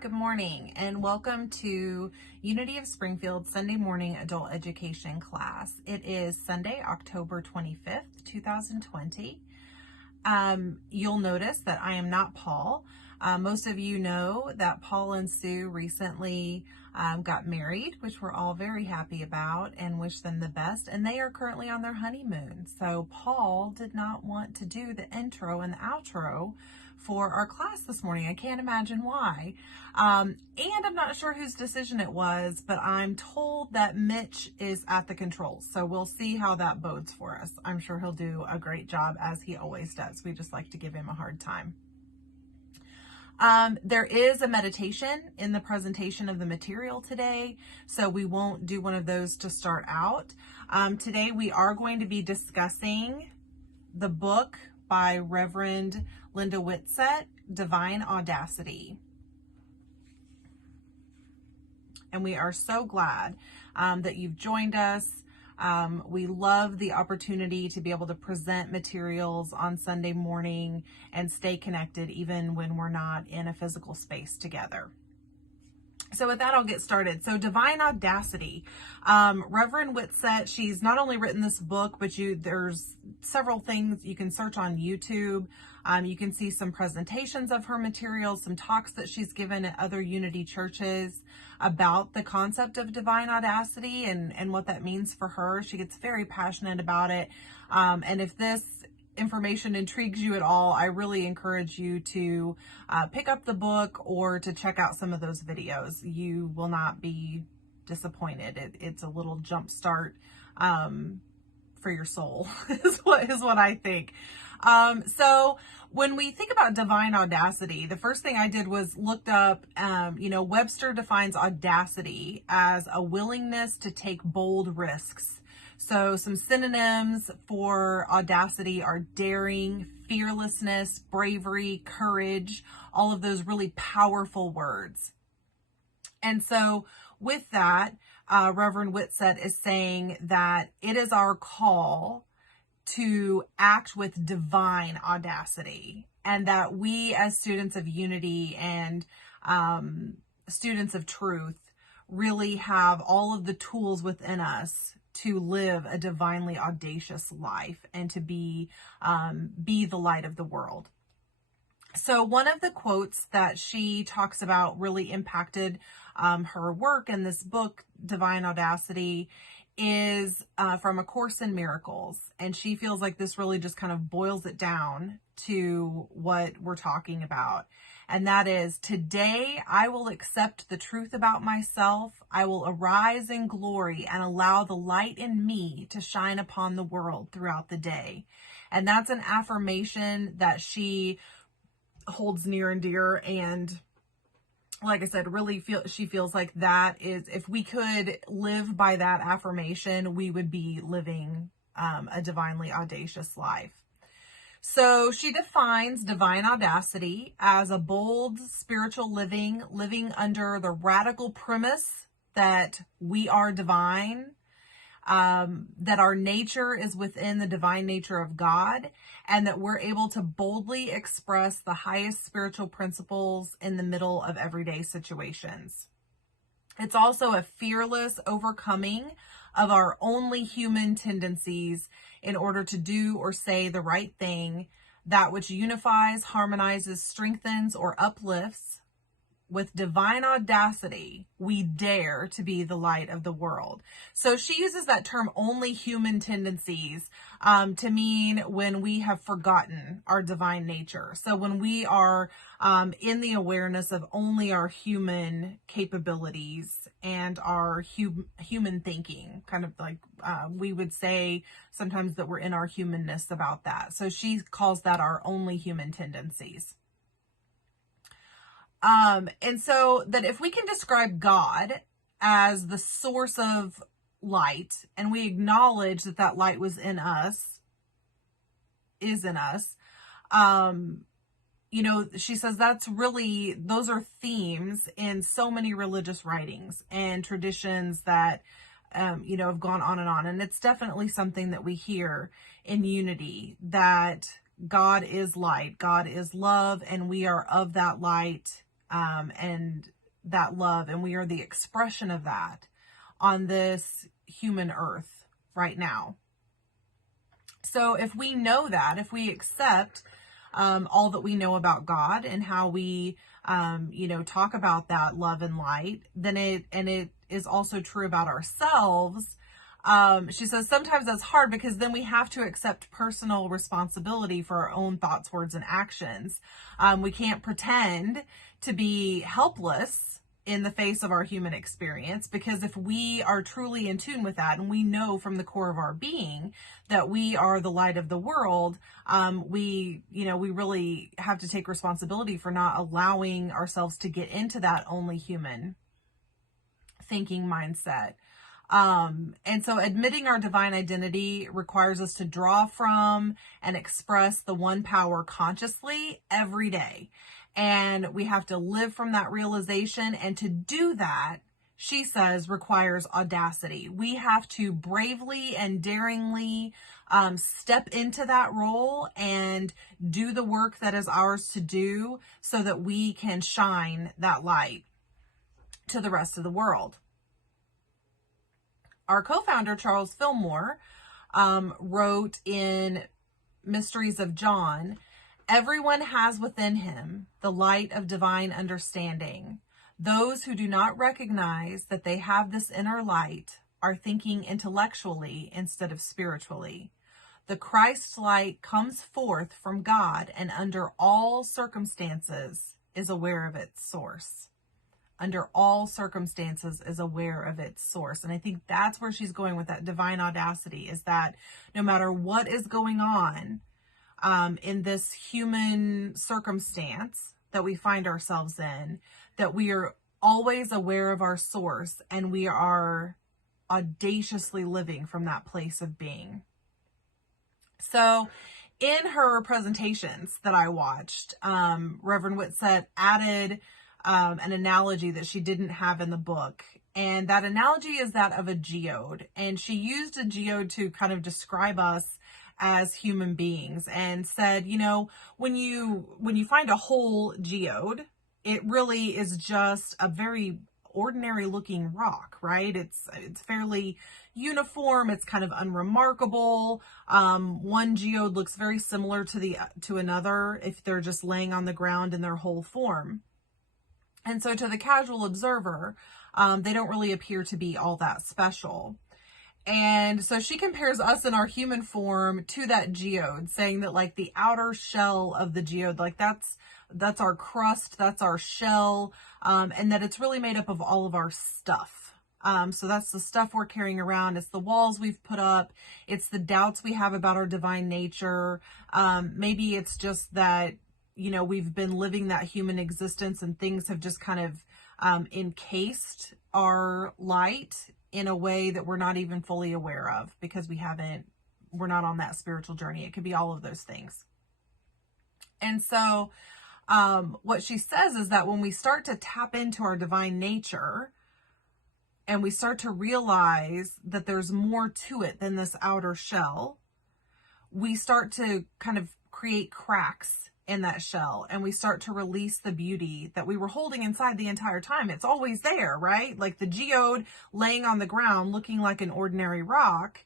Good morning and welcome to Unity of Springfield Sunday morning adult education class. It is Sunday, October 25th, 2020. You'll notice that I am not Paul. Most of you know that Paul and Sue recently got married, which we're all very happy about and wish them the best. And they are currently on their honeymoon. So Paul did not want to do the intro and the outro for our class this morning. I can't imagine why. And I'm not sure whose decision it was, but I'm told that Mitch is at the controls. So we'll see how that bodes for us. I'm sure he'll do a great job as he always does. We just like to give him a hard time. There is a meditation in the presentation of the material today, so we won't do one of those to start out. Today we are going to be discussing the book by Reverend Martella-Whitsett, Divine Audacity. And we are so glad that you've joined us. We love the opportunity to be able to present materials on Sunday morning and stay connected even when we're not in a physical space together. So with that, I'll get started. So Divine Audacity, Reverend Whitsett, she's not only written this book, but there's several things you can search on YouTube. You can see some presentations of her materials, some talks that she's given at other Unity churches about the concept of divine audacity and what that means for her. She gets very passionate about it. And if this information intrigues you at all, I really encourage you to pick up the book or to check out some of those videos. You will not be disappointed. It's a little jump start for your soul is what I think. So when we think about divine audacity, the first thing I did was looked up, Webster defines audacity as a willingness to take bold risks. So some synonyms for audacity are daring, fearlessness, bravery, courage, all of those really powerful words. And so with that, Reverend Whitsett is saying that it is our call to act with divine audacity, and that we as students of Unity and students of truth really have all of the tools within us to live a divinely audacious life and to be the light of the world. So one of the quotes that she talks about really impacted her work in this book, Divine Audacity, is from A Course in Miracles. And she feels like this really just kind of boils it down to what we're talking about. And that is, today I will accept the truth about myself. I will arise in glory and allow the light in me to shine upon the world throughout the day. And that's an affirmation that she holds near and dear. And like I said, she feels like that is, if we could live by that affirmation, we would be living a divinely audacious life. So she defines divine audacity as a bold spiritual living under the radical premise that we are divine, that our nature is within the divine nature of God, and that we're able to boldly express the highest spiritual principles in the middle of everyday situations. It's also a fearless overcoming of our only human tendencies in order to do or say the right thing, that which unifies, harmonizes, strengthens, or uplifts. With divine audacity, we dare to be the light of the world. So she uses that term, only human tendencies, to mean when we have forgotten our divine nature. So when we are in the awareness of only our human capabilities and our human thinking, kind of like we would say sometimes that we're in our humanness about that. So she calls that our only human tendencies. And so that if we can describe God as the source of light, and we acknowledge that that light is in us, she says those are themes in so many religious writings and traditions that, have gone on. And it's definitely something that we hear in Unity, that God is light, God is love, and we are of that light and that love, and we are the expression of that on this human earth right now. So if we know that, if we accept all that we know about God and how we, talk about that love and light, then it is also true about ourselves. She says sometimes that's hard because then we have to accept personal responsibility for our own thoughts, words, and actions. We can't pretend to be helpless in the face of our human experience, because if we are truly in tune with that and we know from the core of our being that we are the light of the world, we really have to take responsibility for not allowing ourselves to get into that only human thinking mindset. And so admitting our divine identity requires us to draw from and express the one power consciously every day. And we have to live from that realization. And to do that, she says, requires audacity. We have to bravely and daringly step into that role and do the work that is ours to do so that we can shine that light to the rest of the world. Our co-founder, Charles Fillmore, wrote in Mysteries of John, "Everyone has within him the light of divine understanding. Those who do not recognize that they have this inner light are thinking intellectually instead of spiritually. The Christ light comes forth from God and under all circumstances is aware of its source." Under all circumstances is aware of its source. And I think that's where she's going with that divine audacity, is that no matter what is going on in this human circumstance that we find ourselves in, that we are always aware of our source and we are audaciously living from that place of being. So in her presentations that I watched, Reverend Whitsett added an analogy that she didn't have in the book. And that analogy is that of a geode. And she used a geode to kind of describe us as human beings and said, when you find a whole geode, it really is just a very ordinary looking rock, right? It's fairly uniform. It's kind of unremarkable. One geode looks very similar to another if they're just laying on the ground in their whole form. And so to the casual observer, they don't really appear to be all that special. And so she compares us in our human form to that geode, saying that like the outer shell of the geode, like that's our crust, that's our shell, and that it's really made up of all of our stuff. So that's the stuff we're carrying around. It's the walls we've put up. It's the doubts we have about our divine nature. Maybe it's just that we've been living that human existence and things have just kind of encased our light in a way that we're not even fully aware of because we're not on that spiritual journey. It could be all of those things. And so what she says is that when we start to tap into our divine nature and we start to realize that there's more to it than this outer shell, we start to kind of create cracks in that shell and we start to release the beauty that we were holding inside the entire time. It's always there, right? Like the geode laying on the ground looking like an ordinary rock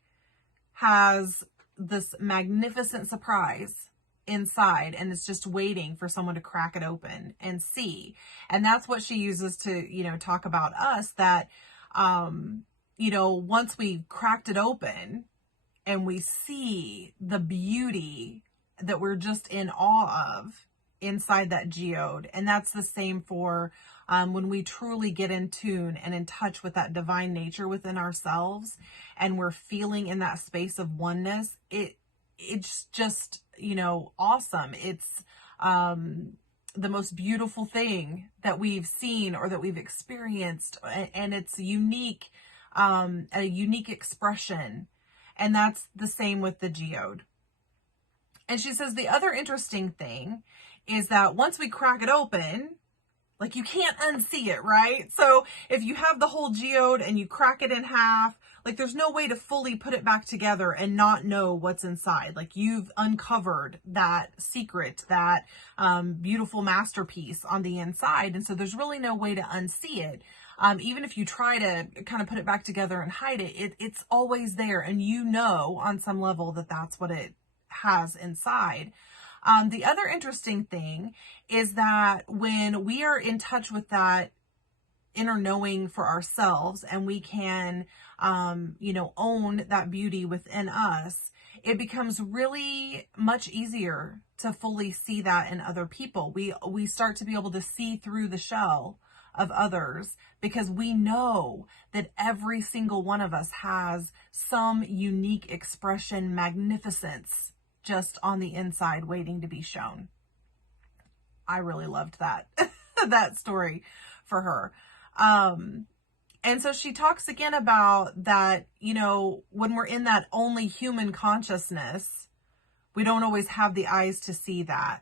has this magnificent surprise inside and it's just waiting for someone to crack it open and see. And that's what she uses to, talk about us, that, once we cracked it open and we see the beauty that we're just in awe of inside that geode. And that's the same for when we truly get in tune and in touch with that divine nature within ourselves and we're feeling in that space of oneness. It's just, awesome. It's the most beautiful thing that we've seen or that we've experienced. And it's unique, a unique expression. And that's the same with the geode. And she says the other interesting thing is that once we crack it open, like you can't unsee it, right? So if you have the whole geode and you crack it in half, like there's no way to fully put it back together and not know what's inside. Like you've uncovered that secret, that beautiful masterpiece on the inside. And so there's really no way to unsee it. Even if you try to kind of put it back together and hide it, it's always there. And you know, on some level that that's what it has inside. The other interesting thing is that when we are in touch with that inner knowing for ourselves and we can, own that beauty within us, it becomes really much easier to fully see that in other people. We start to be able to see through the shell of others because we know that every single one of us has some unique expression, magnificence just on the inside waiting to be shown. I really loved that, that story for her. And so she talks again about that, when we're in that only human consciousness, we don't always have the eyes to see that.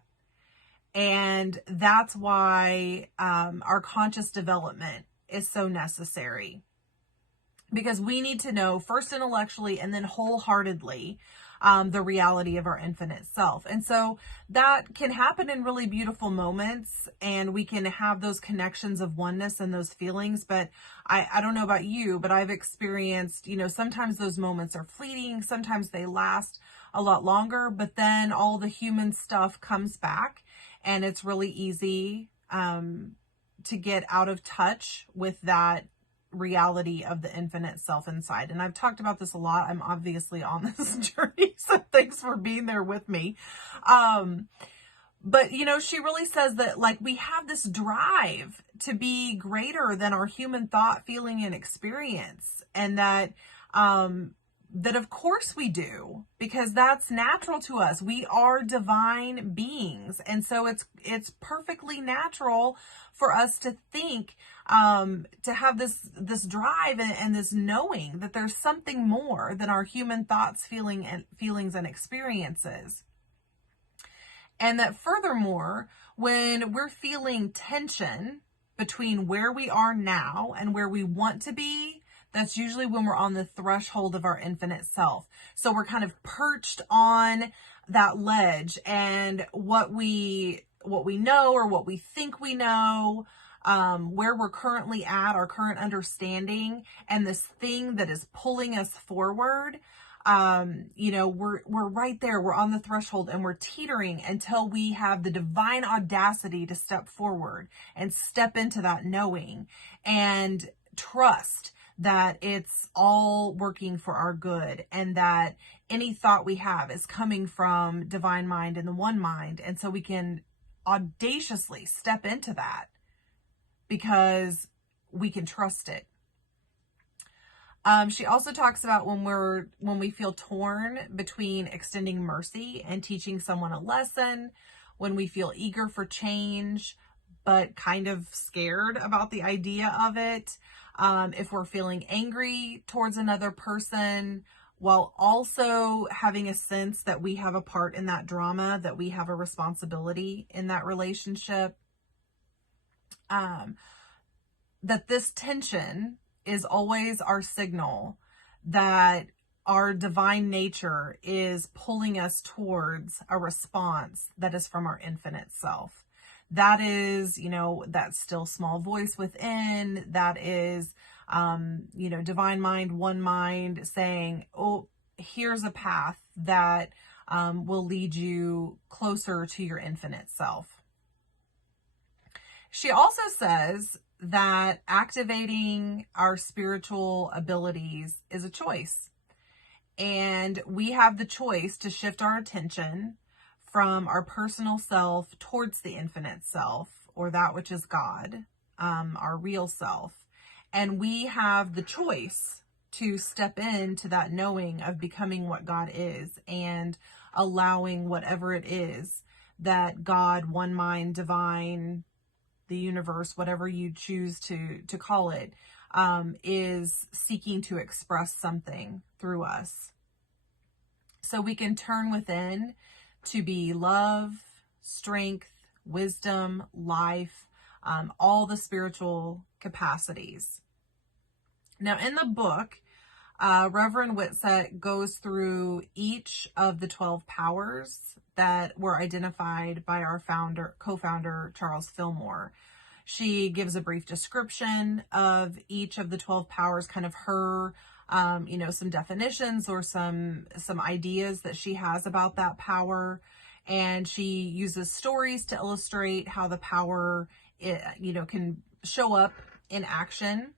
And that's why our conscious development is so necessary. Because we need to know first intellectually and then wholeheartedly the reality of our infinite self. And so that can happen in really beautiful moments, and we can have those connections of oneness and those feelings. But I don't know about you, but I've experienced, sometimes those moments are fleeting. Sometimes they last a lot longer, but then all the human stuff comes back, and it's really easy to get out of touch with that reality of the infinite self inside. And I've talked about this a lot. I'm obviously on this journey, so thanks for being there with me. But she really says that like we have this drive to be greater than our human thought, feeling, and experience. And that that of course we do, because that's natural to us. We are divine beings. And so it's perfectly natural for us to think, to have this drive and this knowing that there's something more than our human thoughts, feelings, and experiences. And that furthermore, when we're feeling tension between where we are now and where we want to be, that's usually when we're on the threshold of our infinite self. So we're kind of perched on that ledge, and what we know or what we think we know, where we're currently at, our current understanding, and this thing that is pulling us forward, we're right there. We're on the threshold and we're teetering until we have the divine audacity to step forward and step into that knowing and trust that it's all working for our good, and that any thought we have is coming from divine mind and the one mind. And so we can audaciously step into that because we can trust it. She also talks about when we feel torn between extending mercy and teaching someone a lesson, when we feel eager for change, but kind of scared about the idea of it. If we're feeling angry towards another person, while also having a sense that we have a part in that drama, that we have a responsibility in that relationship, that this tension is always our signal that our divine nature is pulling us towards a response that is from our infinite self. That is, that still small voice within, that is, divine mind, one mind saying, oh, here's a path that will lead you closer to your infinite self. She also says that activating our spiritual abilities is a choice. And we have the choice to shift our attention from our personal self towards the infinite self, or that which is God, our real self. And we have the choice to step into that knowing of becoming what God is and allowing whatever it is that God, one mind, divine, the universe, whatever you choose to call it, is seeking to express something through us. So we can turn within to be love, strength, wisdom, life, all the spiritual capacities. Now in the book, Reverend Whitsett goes through each of the 12 powers that were identified by our co-founder, Charles Fillmore. She gives a brief description of each of the 12 powers, kind of her, some definitions or some ideas that she has about that power. And she uses stories to illustrate how the power, can show up in action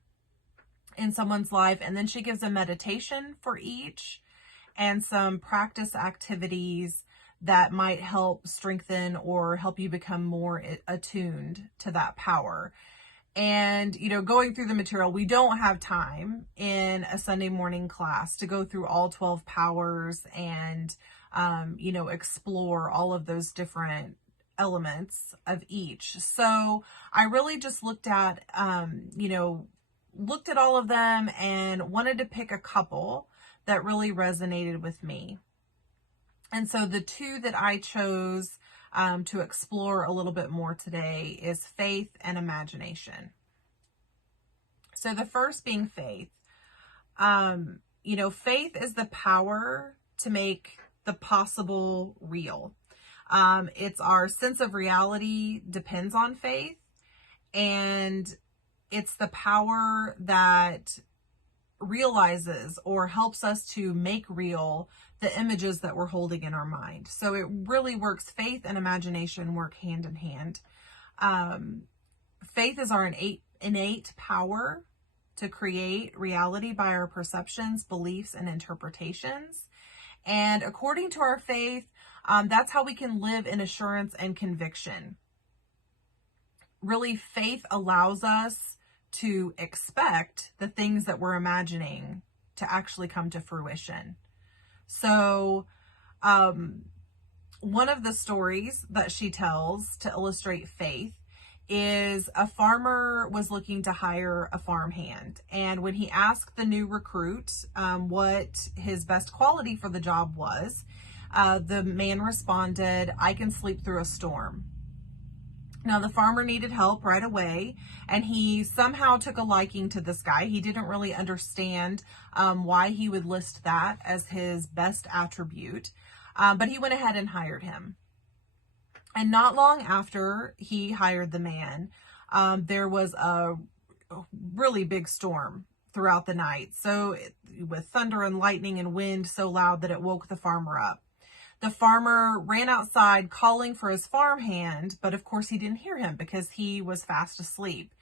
in someone's life. And then she gives a meditation for each and some practice activities that might help strengthen or help you become more attuned to that power. And, going through the material, we don't have time in a Sunday morning class to go through all 12 powers and, explore all of those different elements of each. So I really just looked at all of them and wanted to pick a couple that really resonated with me. And so the two that I chose to explore a little bit more today is faith and imagination. So the first being faith. Faith is the power to make the possible real. It's our sense of reality depends on faith, and it's the power that realizes or helps us to make real the images that we're holding in our mind. So it really works. Faith and imagination work hand in hand. Faith is our innate power to create reality by our perceptions, beliefs, and interpretations. And according to our faith, that's how we can live in assurance and conviction. Really, faith allows us to expect the things that we're imagining to actually come to fruition. So, one of the stories that she tells to illustrate faith is a farmer was looking to hire a farmhand. And when he asked the new recruit what his best quality for the job was, the man responded, "I can sleep through a storm." Now, the farmer needed help right away, and he somehow took a liking to this guy. He didn't really understand why he would list that as his best attribute, but he went ahead and hired him. And not long after he hired the man, there was a really big storm throughout the night. So with thunder and lightning and wind so loud that it woke the farmer up. The farmer ran outside calling for his farmhand, but of course he didn't hear him because he was fast asleep.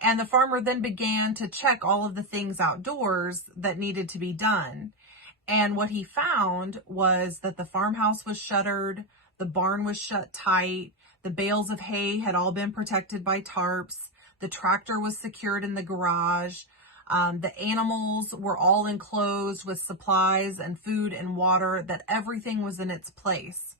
And the farmer then began to check all of the things outdoors that needed to be done. And what he found was that the farmhouse was shuttered, the barn was shut tight, the bales of hay had all been protected by tarps, the tractor was secured in the garage, the animals were all enclosed with supplies and food and water, that everything was in its place.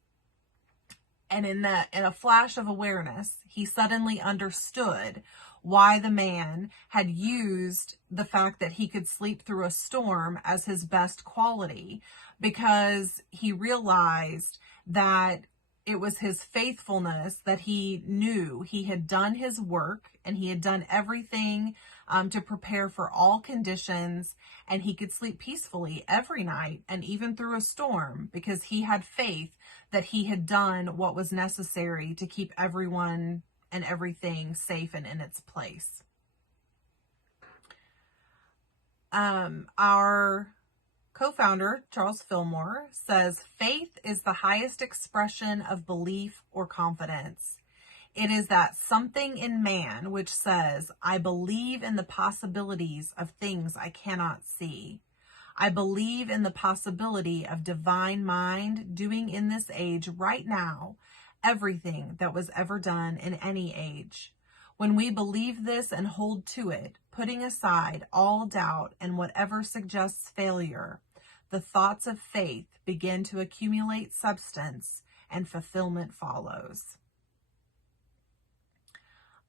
And in a flash of awareness, he suddenly understood why the man had used the fact that he could sleep through a storm as his best quality, because he realized that it was his faithfulness, that he knew he had done his work and he had done everything to prepare for all conditions, and he could sleep peacefully every night and even through a storm because he had faith that he had done what was necessary to keep everyone and everything safe and in its place. Our co-founder, Charles Fillmore, says faith is the highest expression of belief or confidence. It is that something in man which says, I believe in the possibilities of things I cannot see. I believe in the possibility of divine mind doing in this age right now everything that was ever done in any age. When we believe this and hold to it, putting aside all doubt and whatever suggests failure, the thoughts of faith begin to accumulate substance and fulfillment follows.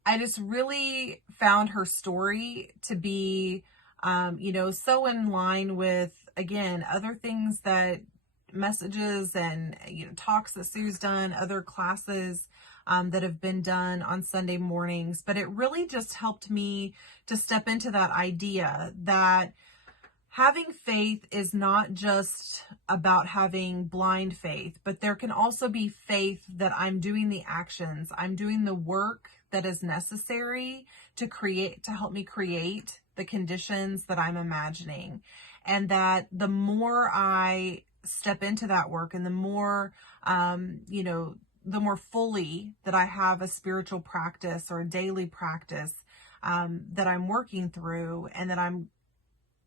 I just really found her story to be, so in line with, again, other things that messages and talks that Sue's done, other classes that have been done on Sunday mornings. But it really just helped me to step into that idea that Having faith is not just about having blind faith, but there can also be faith that I'm doing the actions, I'm doing the work that is necessary to help me create the conditions that I'm imagining. And that the more I step into that work and the more, the more fully that I have a spiritual practice or a daily practice that I'm working through, and that I'm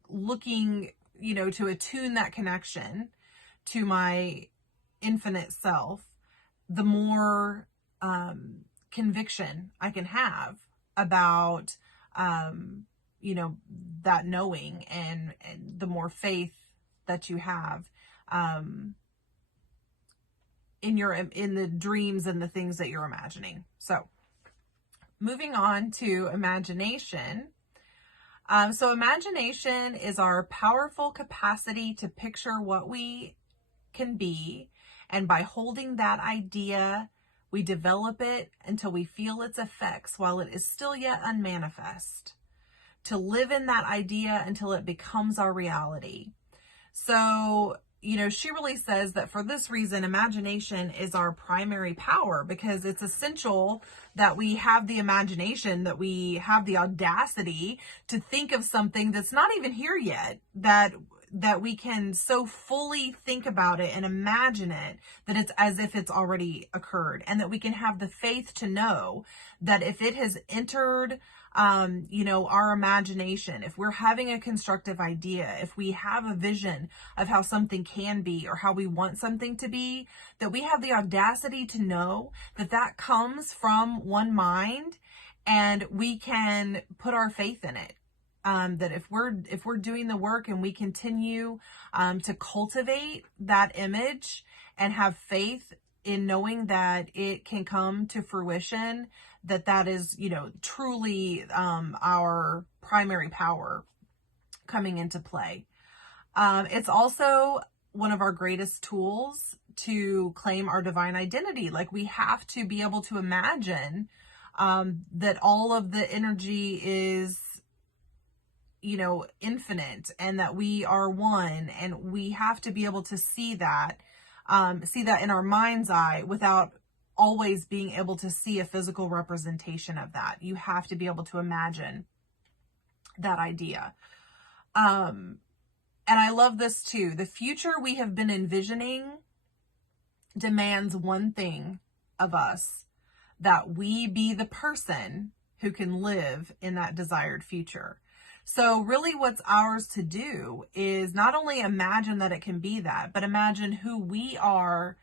looking, to attune that connection to my infinite self, the more conviction I can have about, that knowing, and the more faith that you have in the dreams and the things that you're imagining. So moving on to imagination. So imagination is our powerful capacity to picture what we can be. And by holding that idea, we develop it until we feel its effects while it is still yet unmanifest. To live in that idea until it becomes our reality. So, she really says that for this reason, imagination is our primary power, because it's essential that we have the imagination, that we have the audacity to think of something that's not even here yet, that we can so fully think about it and imagine it that it's as if it's already occurred, and that we can have the faith to know that if it has entered our imagination, if we're having a constructive idea, if we have a vision of how something can be or how we want something to be, that we have the audacity to know that that comes from one mind, and we can put our faith in it. That if we're doing the work and we continue to cultivate that image and have faith in knowing that it can come to fruition, that is, truly our primary power coming into play. It's also one of our greatest tools to claim our divine identity. Like, we have to be able to imagine that all of the energy is, infinite, and that we are one, and we have to be able to see that in our mind's eye without always being able to see a physical representation of that. You have to be able to imagine that idea. And I love this too. The future we have been envisioning demands one thing of us: that we be the person who can live in that desired future. So really what's ours to do is not only imagine that it can be that, but imagine who we are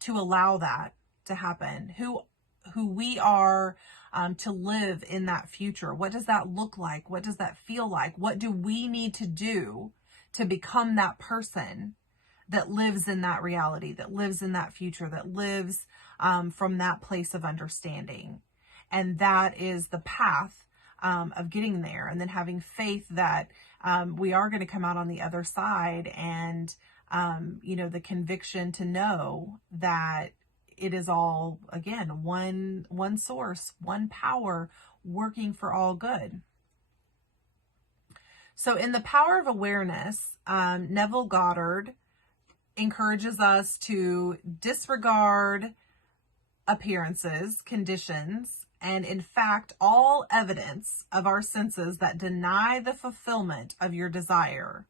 to allow that to happen, who we are to live in that future. What does that look like? What does that feel like? What do we need to do to become that person that lives in that reality, that lives in that future, that lives from that place of understanding? And that is the path of getting there, and then having faith that we are going to come out on the other side, and the conviction to know that it is all, again, one source, one power working for all good. So in The Power of Awareness, Neville Goddard encourages us to disregard appearances, conditions, and in fact, all evidence of our senses that deny the fulfillment of your desire.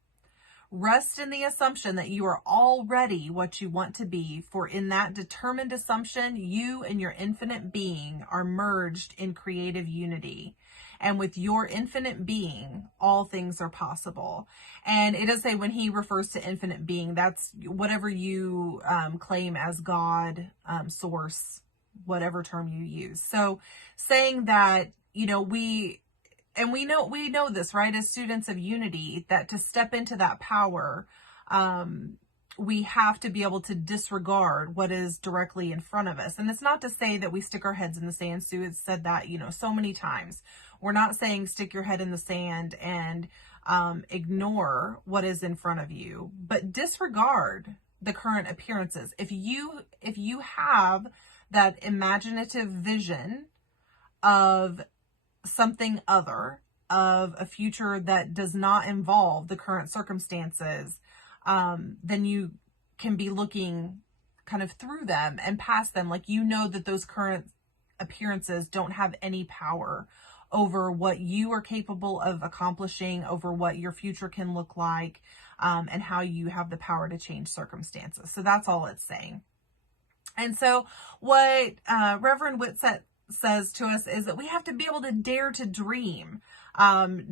Rest in the assumption that you are already what you want to be, for in that determined assumption, you and your infinite being are merged in creative unity. And with your infinite being, all things are possible. And it does say, when he refers to infinite being, that's whatever you claim as God, source, whatever term you use. So saying that, we know this, right? As students of unity, that to step into that power, we have to be able to disregard what is directly in front of us. And it's not to say that we stick our heads in the sand. Sue has said that, so many times. We're not saying stick your head in the sand and ignore what is in front of you, but disregard the current appearances. If you have that imaginative vision of something other, of a future that does not involve the current circumstances, then you can be looking kind of through them and past them. Like, you know that those current appearances don't have any power over what you are capable of accomplishing, over what your future can look like, and how you have the power to change circumstances. So that's all it's saying. And so what Reverend Whitsett says to us is that we have to be able to dare to dream.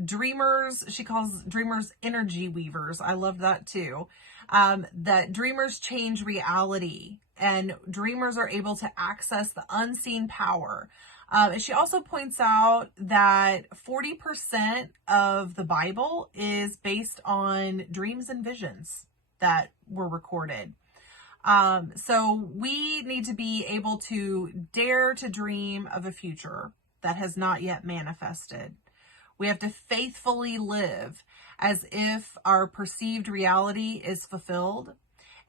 Dreamers, she calls dreamers energy weavers. I love that too. That dreamers change reality, and dreamers are able to access the unseen power. And she also points out that 40% of the Bible is based on dreams and visions that were recorded. So we need to be able to dare to dream of a future that has not yet manifested. We have to faithfully live as if our perceived reality is fulfilled,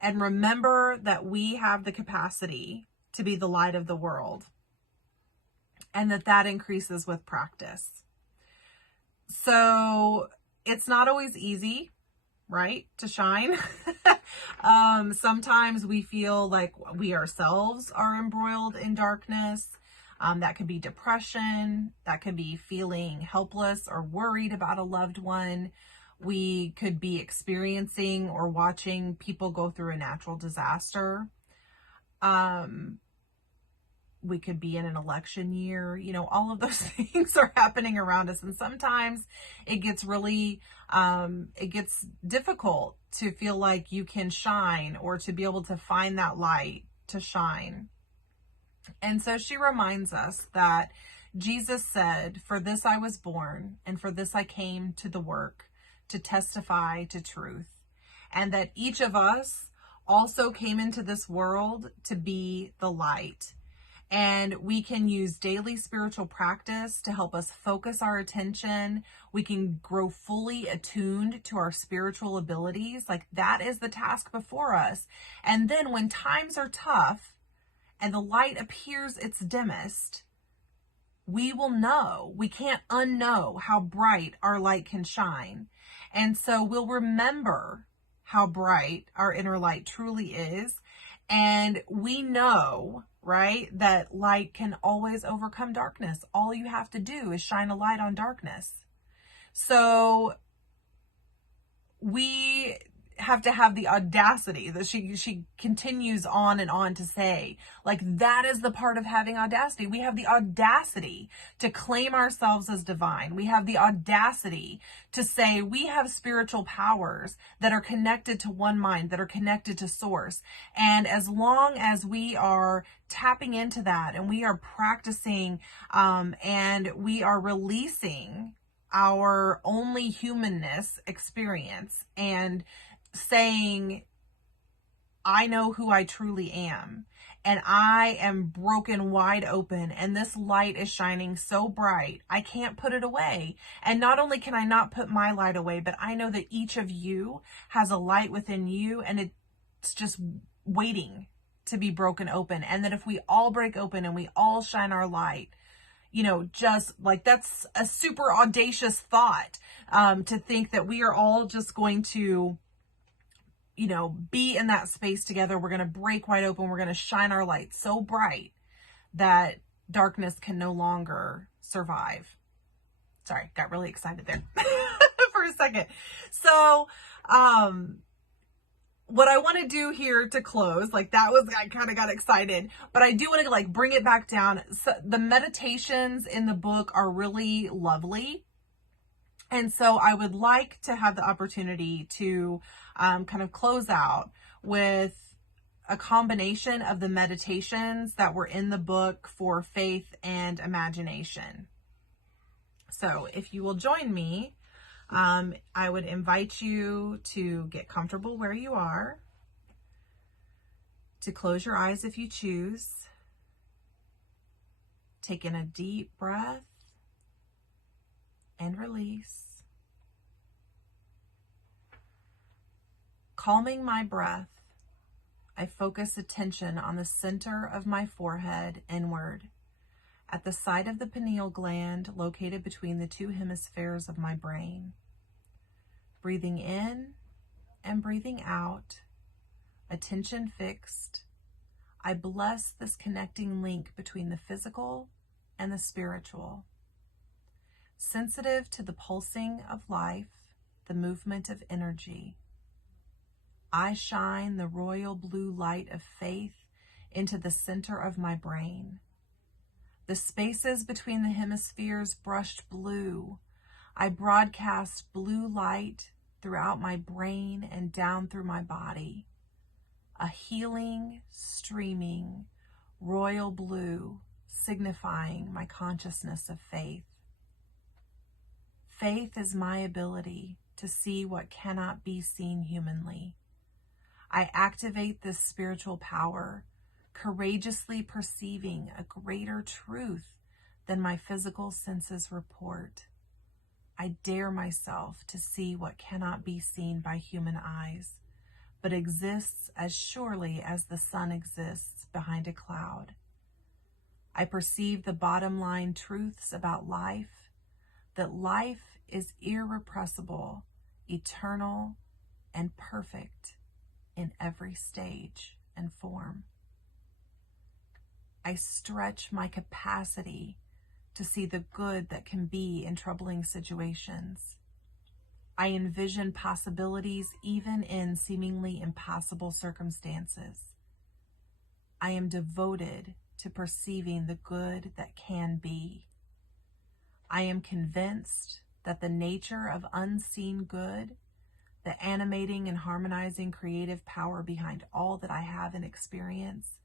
and remember that we have the capacity to be the light of the world, and that increases with practice. So it's not always easy, right, to shine. Sometimes we feel like we ourselves are embroiled in darkness. That could be depression. That could be feeling helpless or worried about a loved one. We could be experiencing or watching people go through a natural disaster. We could be in an election year. You know, all of those things are happening around us. And sometimes it gets really, it gets difficult to feel like you can shine, or to be able to find that light to shine. And so she reminds us that Jesus said, "For this I was born, and for this I came to the work, to testify to truth." And that each of us also came into this world to be the light. And we can use daily spiritual practice to help us focus our attention. We can grow fully attuned to our spiritual abilities. Like, that is the task before us. And then when times are tough and the light appears its dimmest, we will know, we can't unknow how bright our light can shine. And so we'll remember how bright our inner light truly is. And we know, right, that light can always overcome darkness. All you have to do is shine a light on darkness. So we have to have the audacity that she continues on and on to say, like, that is the part of having audacity. We have the audacity to claim ourselves as divine. We have the audacity to say we have spiritual powers that are connected to one mind, that are connected to source. And as long as we are tapping into that, and we are practicing, and we are releasing our only humanness experience, and saying, I know who I truly am, and I am broken wide open, and this light is shining so bright, I can't put it away. And not only can I not put my light away, but I know that each of you has a light within you, and it's just waiting to be broken open. And that if we all break open and we all shine our light, you know, just like, that's a super audacious thought, to think that we are all just going to, you know, be in that space together. We're going to break wide open. We're going to shine our light so bright that darkness can no longer survive. Sorry, got really excited there for a second. So, what I want to do here to close, like, that was, I kind of got excited, but I do want to, like, bring it back down. So the meditations in the book are really lovely. And so I would like to have the opportunity to kind of close out with a combination of the meditations that were in the book for faith and imagination. So if you will join me, I would invite you to get comfortable where you are, to close your eyes if you choose. Take in a deep breath and release. Calming my breath, I focus attention on the center of my forehead inward, at the site of the pineal gland located between the two hemispheres of my brain. Breathing in and breathing out, attention fixed, I bless this connecting link between the physical and the spiritual. Sensitive to the pulsing of life, the movement of energy, I shine the royal blue light of faith into the center of my brain. The spaces between the hemispheres brushed blue. I broadcast blue light throughout my brain and down through my body. A healing, streaming, royal blue, signifying my consciousness of faith. Faith is my ability to see what cannot be seen humanly. I activate this spiritual power, courageously perceiving a greater truth than my physical senses report. I dare myself to see what cannot be seen by human eyes, but exists as surely as the sun exists behind a cloud. I perceive the bottom line truths about life, that life is irrepressible, eternal, and perfect in every stage and form. I stretch my capacity to see the good that can be in troubling situations. I envision possibilities even in seemingly impossible circumstances. I am devoted to perceiving the good that can be. I am convinced that the nature of unseen good, the animating and harmonizing creative power behind all that I have and experience,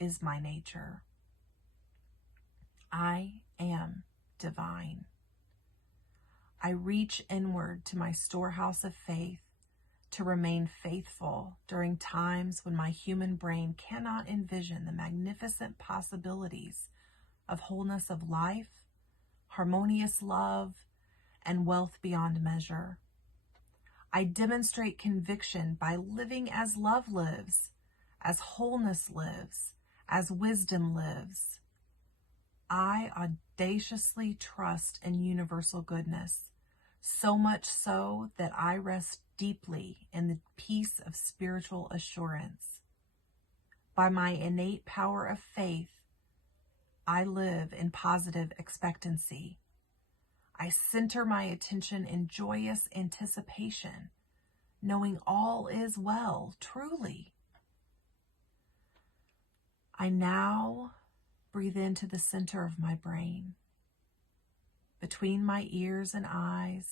is my nature. I am divine. I reach inward to my storehouse of faith to remain faithful during times when my human brain cannot envision the magnificent possibilities of wholeness of life, harmonious love, and wealth beyond measure. I demonstrate conviction by living as love lives, as wholeness lives, as wisdom lives. I audaciously trust in universal goodness, so much so that I rest deeply in the peace of spiritual assurance. By my innate power of faith, I live in positive expectancy. I center my attention in joyous anticipation, knowing all is well, truly. I now breathe into the center of my brain. Between my ears and eyes,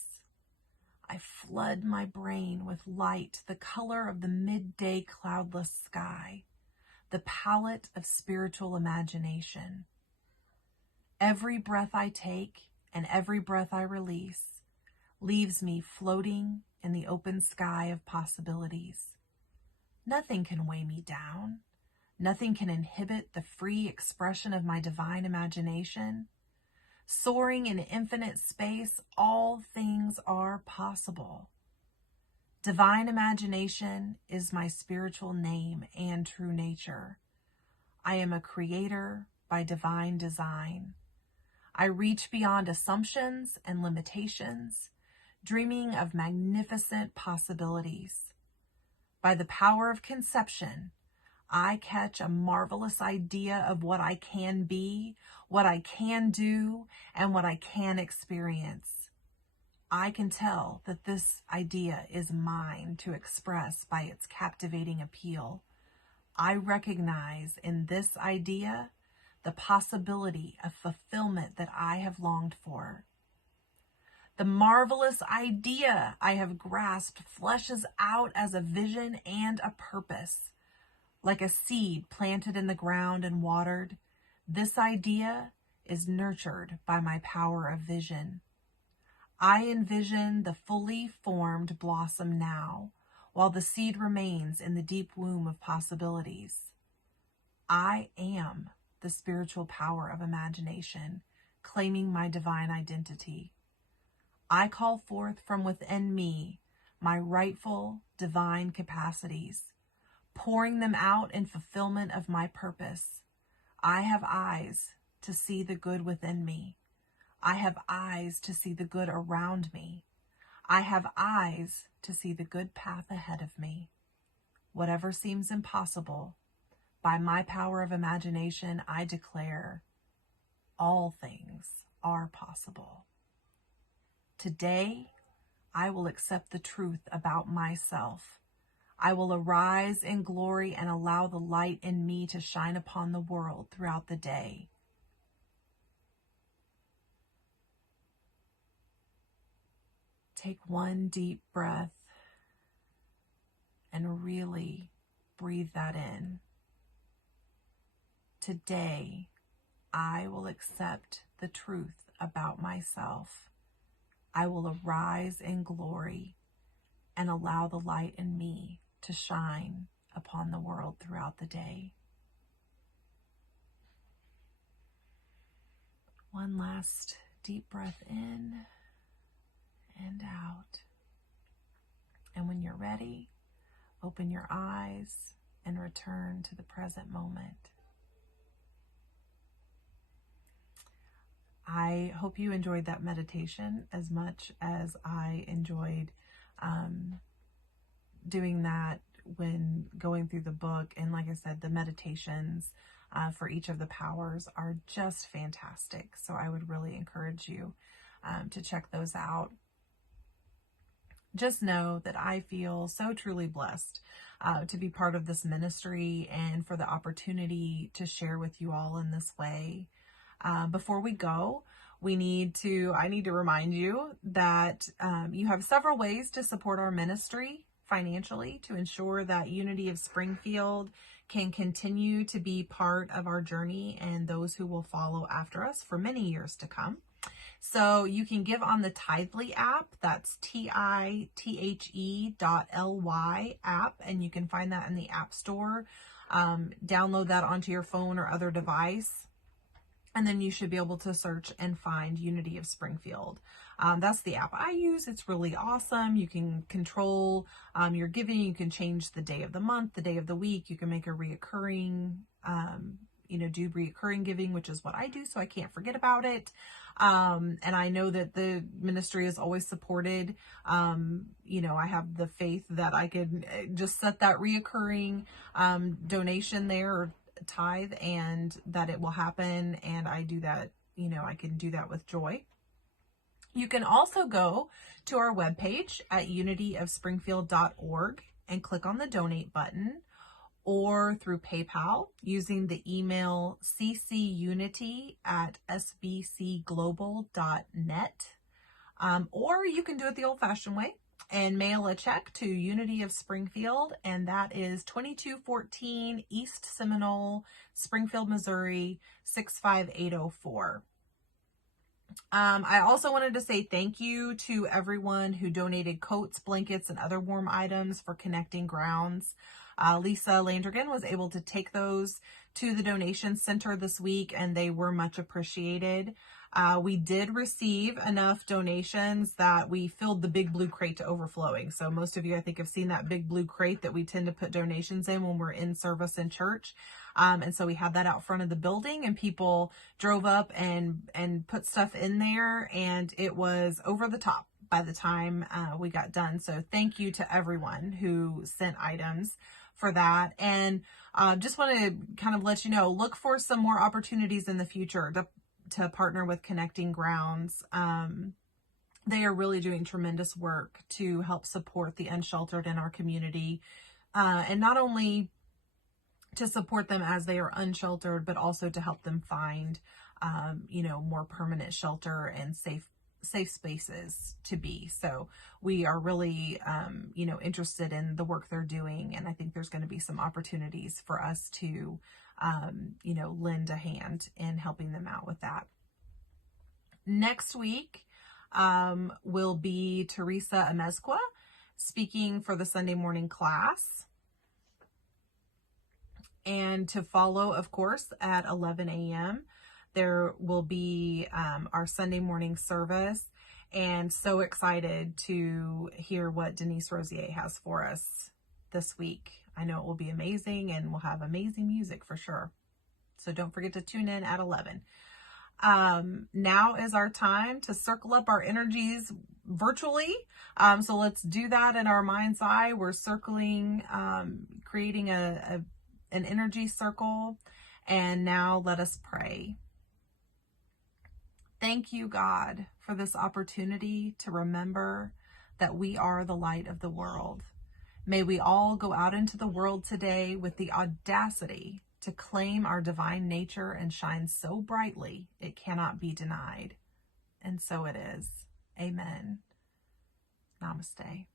I flood my brain with light, the color of the midday cloudless sky, the palette of spiritual imagination. Every breath I take and every breath I release leaves me floating in the open sky of possibilities. Nothing can weigh me down. Nothing can inhibit the free expression of my divine imagination. Soaring in infinite space, all things are possible. Divine imagination is my spiritual name and true nature. I am a creator by divine design. I reach beyond assumptions and limitations, dreaming of magnificent possibilities. By the power of conception, I catch a marvelous idea of what I can be, what I can do, and what I can experience. I can tell that this idea is mine to express by its captivating appeal. I recognize in this idea the possibility of fulfillment that I have longed for. The marvelous idea I have grasped fleshes out as a vision and a purpose. Like a seed planted in the ground and watered, this idea is nurtured by my power of vision. I envision the fully formed blossom now, while the seed remains in the deep womb of possibilities. I am the spiritual power of imagination, claiming my divine identity. I call forth from within me my rightful divine capacities, pouring them out in fulfillment of my purpose. I have eyes to see the good within me. I have eyes to see the good around me. I have eyes to see the good path ahead of me. Whatever seems impossible, by my power of imagination, I declare all things are possible. Today, I will accept the truth about myself. I will arise in glory and allow the light in me to shine upon the world throughout the day. Take one deep breath and really breathe that in. Today, I will accept the truth about myself. I will arise in glory and allow the light in me to shine upon the world throughout the day. One last deep breath in and out. And when you're ready, open your eyes and return to the present moment. I hope you enjoyed that meditation as much as I enjoyed doing that when going through the book. And like I said, the meditations for each of the powers are just fantastic. So I would really encourage you to check those out. Just know that I feel so truly blessed to be part of this ministry and for the opportunity to share with you all in this way. Before we go, I need to remind you that you have several ways to support our ministry financially to ensure that Unity of Springfield can continue to be part of our journey and those who will follow after us for many years to come. So you can give on the Tithely app. That's TITHE.LY app, and you can find that in the App Store. Download that onto your phone or other device. And then you should be able to search and find Unity of Springfield. That's the app I use. It's really awesome. You can control your giving. You can change the day of the month, the day of the week. You can make a reoccurring, do reoccurring giving, which is what I do, so I can't forget about it. And I know that the ministry is always supported. I have the faith that I could just set that reoccurring donation there, or tithe, and that it will happen. And I do that, I can do that with joy. You can also go to our webpage at unityofspringfield.org and click on the donate button, or through PayPal using the email cunity@sbcglobal.net. Or you can do it the old-fashioned way and mail a check to Unity of Springfield, and that is 2214 East Seminole, Springfield, Missouri, 65804. I also wanted to say thank you to everyone who donated coats, blankets, and other warm items for Connecting Grounds. Lisa Landrigan was able to take those to the donation center this week, and they were much appreciated. We did receive enough donations that we filled the big blue crate to overflowing. So most of you, I think, have seen that big blue crate that we tend to put donations in when we're in service in church. And so we had that out front of the building, and people drove up and put stuff in there, and it was over the top by the time we got done. So thank you to everyone who sent items for that. And just want to kind of let you know, look for some more opportunities in the future to partner with Connecting Grounds. They are really doing tremendous work to help support the unsheltered in our community, and not only to support them as they are unsheltered, but also to help them find, more permanent shelter and safe spaces to be. So we are really, interested in the work they're doing. And I think there's going to be some opportunities for us to, lend a hand in helping them out with that. Next week will be Teresa Amezcua speaking for the Sunday morning class. And to follow, of course, at 11 a.m., there will be our Sunday morning service. And so excited to hear what Denise Rosier has for us this week. I know it will be amazing, and we'll have amazing music for sure. So don't forget to tune in at 11. Now is our time to circle up our energies virtually. So let's do that in our mind's eye. We're circling, creating an energy circle. And now let us pray. Thank you, God, for this opportunity to remember that we are the light of the world. May we all go out into the world today with the audacity to claim our divine nature and shine so brightly it cannot be denied. And so it is. Amen. Namaste.